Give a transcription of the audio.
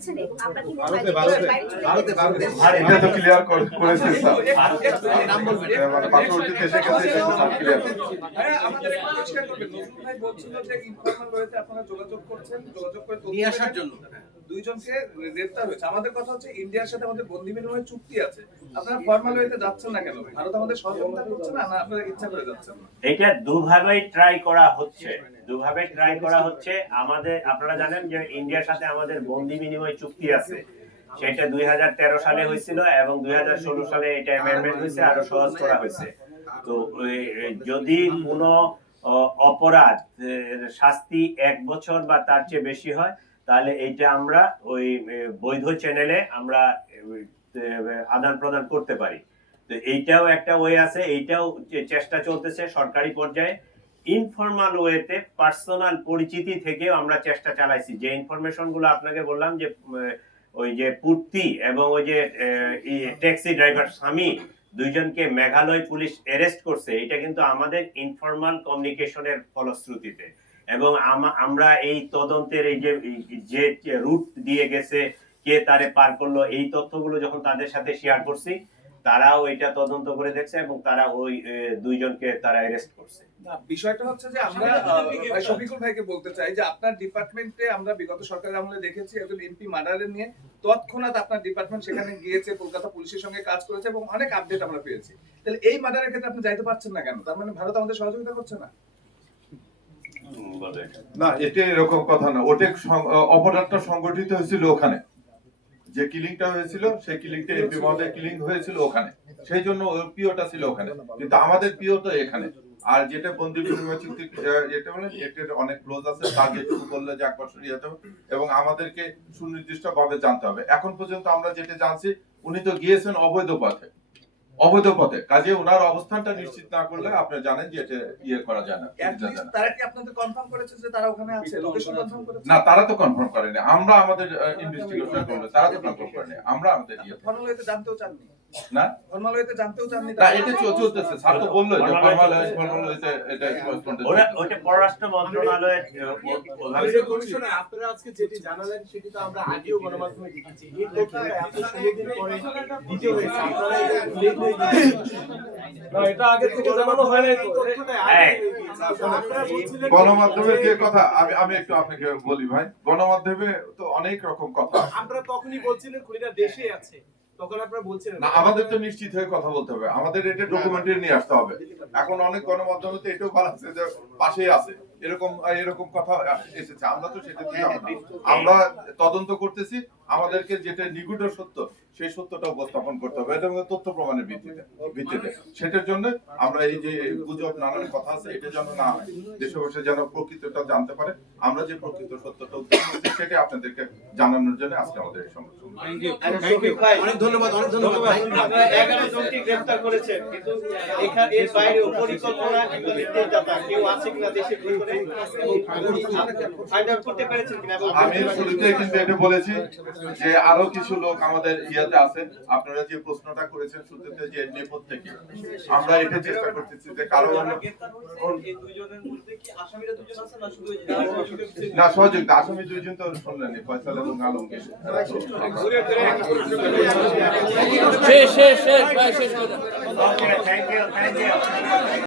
করেছেন এবং আমরা কি এটা তো ক্লিয়ার করেছে স্যার নাম বলবেন মানে পার্শ্ববর্তী দেশে গেছে এটা স্যার ক্লিয়ার আমাদের একটু পরিষ্কার করবেন। নজরুল ভাই বলছিল যে ইনফরমাল ওয়েতে আপনারা যোগাযোগ করছেন, যোগাযোগ করে নিয়ে আসার জন্য দুইজনকে গ্রেফতার হয়েছে। আমাদের কথা হচ্ছে ইন্ডিয়ার সাথে আমাদের বন্দি বিনিময় চুক্তি আছে, আপনারা ফর্মাল ওয়েতে যাচ্ছেন না কেন? ভারত আমাদের সহযোগিতা করছে না, না আপনারা ইচ্ছা করে যাচ্ছেন না? এটা দুভাবেই ট্রাই করা হচ্ছে, দুভাবে ট্রাই করা হচ্ছে। আমাদের আপনারা জানেন যে ইন্ডিয়ার সাথে আমাদের বন্দি বিনিময় চুক্তি আছে, সেটা 2013 সালে হয়েছিল এবং 2016 সালে এটা অ্যামেন্ডমেন্ট হয়েছে, আরো সহজ করা হয়েছে। তো যদি কোনো অপরাধ শাস্তি 1 বছর বা তার চেয়ে বেশি হয়, তাহলে এইটা আমরা ওই বৈধ চ্যানেলে আমরা আদান প্রদান করতে পারি। তো এইটাও একটা ওয়ে আছে, এইটাও চেষ্টা চলতেছে সরকারি পর্যায়ে। ইনফরমাল ওয়েতে পার্সোনাল পরিচিতি থেকেও আমরা চেষ্টা চালাইছি। যে ইনফরমেশন গুলো আপনাকে বললাম যে ওই যে পূর্তি এবং ওই যে ট্যাক্সি ড্রাইভার স্বামী দুইজনকে মেঘালয় পুলিশ অ্যারেস্ট করছে, এটা কিন্তু আমাদের ইনফরমাল কমিউনিকেশনের ফলশ্রুতিতে। এবং আমরা এই তদন্তের এই যে রুট দিয়ে গেছে, কে তারে পার করলো, এই তথ্যগুলো যখন তাদের সাথে শেয়ার করছি, তারাও এটা তদন্ত করে দেখছে এবং তারা ওই দুইজনকে তারা অ্যারেস্ট করছে। বিষয়টা হচ্ছে যে আমরা শফিকুল ভাইকে বলতে চাই যে আপনার ডিপার্টমেন্টে আমরা বিগত সরকারের আমলে দেখেছি একজন এমপি মার্ডারের নিয়ে তৎক্ষণাৎ আপনার ডিপার্টমেন্ট সেখানে গিয়েছে, কলকাতা পুলিশের সঙ্গে কাজ করেছে এবং অনেক আপডেট আমরা পেয়েছি। তাহলে এই মার্ডারের ক্ষেত্রে আপনি যাইতে পারছেন না কেন? তার মানে ভারত আমাদের সহযোগিতা করছে না? না, এটা এরকম কথা না। ওটা অপরাধটা সংগঠিত হয়েছিল ওখানে, যে কিলিংটা হয়েছিল সেই কিলিংটা এমপি মহোদয় কিলিং হয়েছিল ওখানে, সেই জন্য পিওটা ছিল ওখানে, কিন্তু আমাদের পিও তো এখানে। আর যেটা বন্দি বিনিময় চুক্তি যেটা বলে এটার অনেক ক্লোজ আছে, তার যেটুকু বললে যে 1 বছর যেতে হবে এবং আমাদেরকে সুনির্দিষ্ট ভাবে জানতে হবে। এখন পর্যন্ত আমরা যেটা জানছি, উনি তো গিয়েছেন অবৈধ পথে, অবৈধ পথে। কাজে ওনার অবস্থানটা নিশ্চিত না করলে আপনি জানেন যে এটা করা যায় না। তারা কি আপনাদের কনফার্ম করেছে যে তারা ওখানে আছে? লোকেশন কনফার্ম করেছে? না, তারা তো কনফার্ম করেনি। আমরা আমাদের ইনভেস্টিগেশন করলে তারা তো কনফার্ম করেনি। আমরা আমাদের ফর্মাল ওয়েতে জানতেও চাননি না, ফর্মাল ওয়েতে জানতেও চাননি। না, এটা চলতেছে। স্যার তো বললো যে ফর্মাল ওয়েতে এটা ওটা পররাষ্ট্র মন্ত্রণালয়ের কমিশনার আপনারা আজকে যেটি জানালেন সেটি তো আমরা আগেও গণমাধ্যমে দেখেছি। এই তথ্যটা এত 16 দিন পরে দিতে হয়েছে, আপনারা এটা লেট হয়ে গিয়েছে। না, এটা আগে থেকে জানানো হয় নাই তো। তথ্যটা আগে আপনারা বলছিলেন গণমাধ্যমের যে কথা, আমি একটু আপনাকে বলি ভাই, গণমাধ্যমে তো অনেক রকম কথা। আপনারা তখনই বলছিলেন খুনিরা দেশে আছে, তখন আপনারা বলছিলেন না, আমাদের তো নিশ্চিত হয়ে কথা বলতে হবে, আমাদের এটা ডকুমেন্টারি নিয়ে আসতে হবে। এখন অনেক গণমাধ্যমে তো এটাও বলা আছে যে পাশেই আছে, এরকম কথা এসেছে। আমরা তো সেটা দিয়ে আমরা তদন্ত করতেছি, আমাদেরকে যেটা নিগুড় সত্য সেই সত্যটা উপস্থাপন করতে হবে এবং তথ্য প্রমাণের ভিত্তিতে। সেটার জন্য আমরা এই যে গুজব নানান কথা আছে, এটা যেন না হয়, দেশবাসী যেন প্রকৃতটা জানতে পারে। আমরা যে প্রকৃত সত্যটা সেটা আপনাদেরকে জানানোর জন্য আজকে আমাদের এই সংগঠন। অনেক ধন্যবাদ, অনেক ধন্যবাদ। আপনারা 11 জনকে গ্রেফতার করেছেন, কিন্তু এখানে এর বাইরে পরিকল্পনা একটা নির্দেশদাতা কেউ আছে কিনা দেশের ভিতরে ফাইন্ড আউট করতে পেরেছেন কিনা? আমি শুরুতে কিন্তু এটা বলেছি যে আরো কিছু লোক আমাদের ইয়াতে আছে। আপনারা যে প্রশ্নটা করেছেন শুরুতে যে নেপথ্য থেকে, আমরা এটা চেষ্টা করতেছি যে কারো না সহযোগিতা আসামি 2 জন তো শুনলেন, ফয়সাল এবং আলমগীর। শেষ। Thank you.